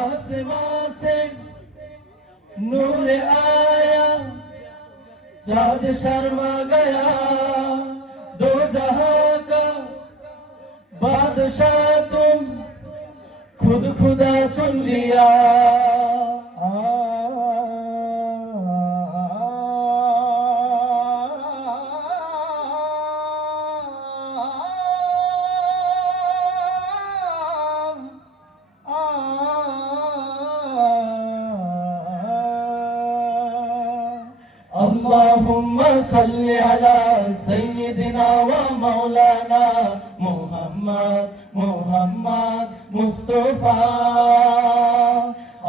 आसमां से नूर आया, चाँद शर्मा गया, दो जहां का बादशाह तुम खुद खुदा चुन लिया। अल्लाहुम्मा सल्ली अला सय्यिदिना व मौलाना मुहम्मद मुस्तफा।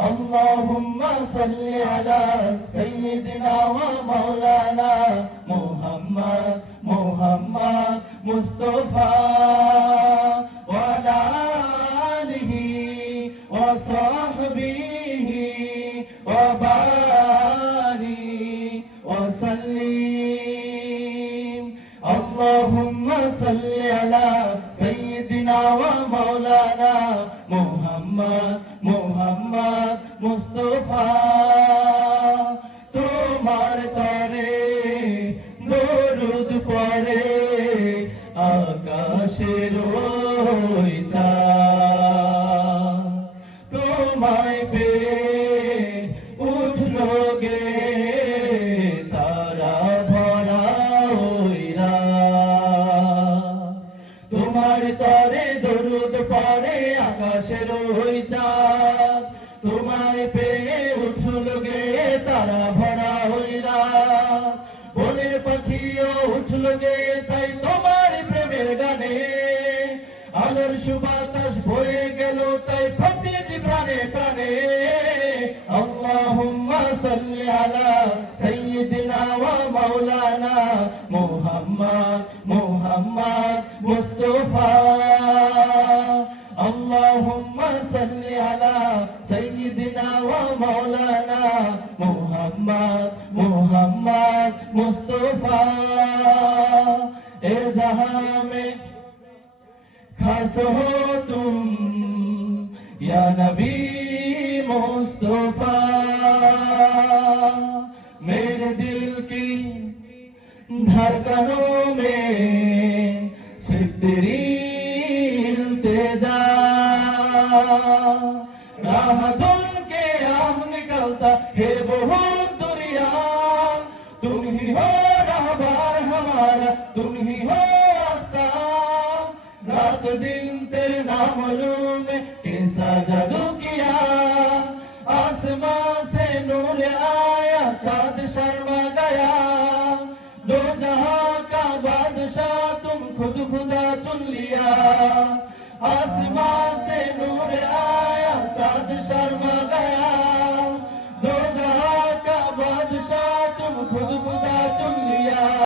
अल्लाहुम्मा सल्ली अला सय्यिदिना व मौलाना मुहम्मद मुस्तफा व अला आलिहि व सहबिहि व वसल्लिम। अल्लाहुम्मा सल्ली अला सय्यिदिना व मौलाना मुहम्मद मुस्तफा। তোমার তরে দরুদ পড়ে আকাশের ওই চাঁদ, তোমায় পেয়ে উঠলো গে তোমার তরে দরুদ পড়ে আকাশের ওই চাঁদ, তোমায় পেয়ে উঠল গে তারা ভরা ওই রাত। বনের পাখিও উঠল গে তাই তোমার প্রেমের গানে, আলোর সুবাতাস বয়ে গেল তাই প্রতিটি প্রাণে প্রাণে। আল্লাহুম্মা সাল্লি আলা সাইয়্যিদিনা ওয়া মাওলানা মুহাম্মদ মুস্তফা। আল্লাহুম্মা সাল্লি আলা সাইয়্যিদিনা ওয়া মাওলানা মুহাম্মদ মুস্তফা। এ জাহাं में खास हो तुम या नबी मुस्तफा। मेरे दिल की धड़कनों में सिर्फ तेरी इल्तिजा, राह धुन के आह निकलता है बहुत दुनिया। तुम ही हो रहबर हमारा, तुम ही हो रास्ता, रात दिन तेरे नाम में कैसा जादू किया। आसमां से नूर आया, चाँद शर्मा गया, दो जहां का बादशाह तुम खुद खुदा चुन लिया। आसमां से नूर आया, चाँद शर्मा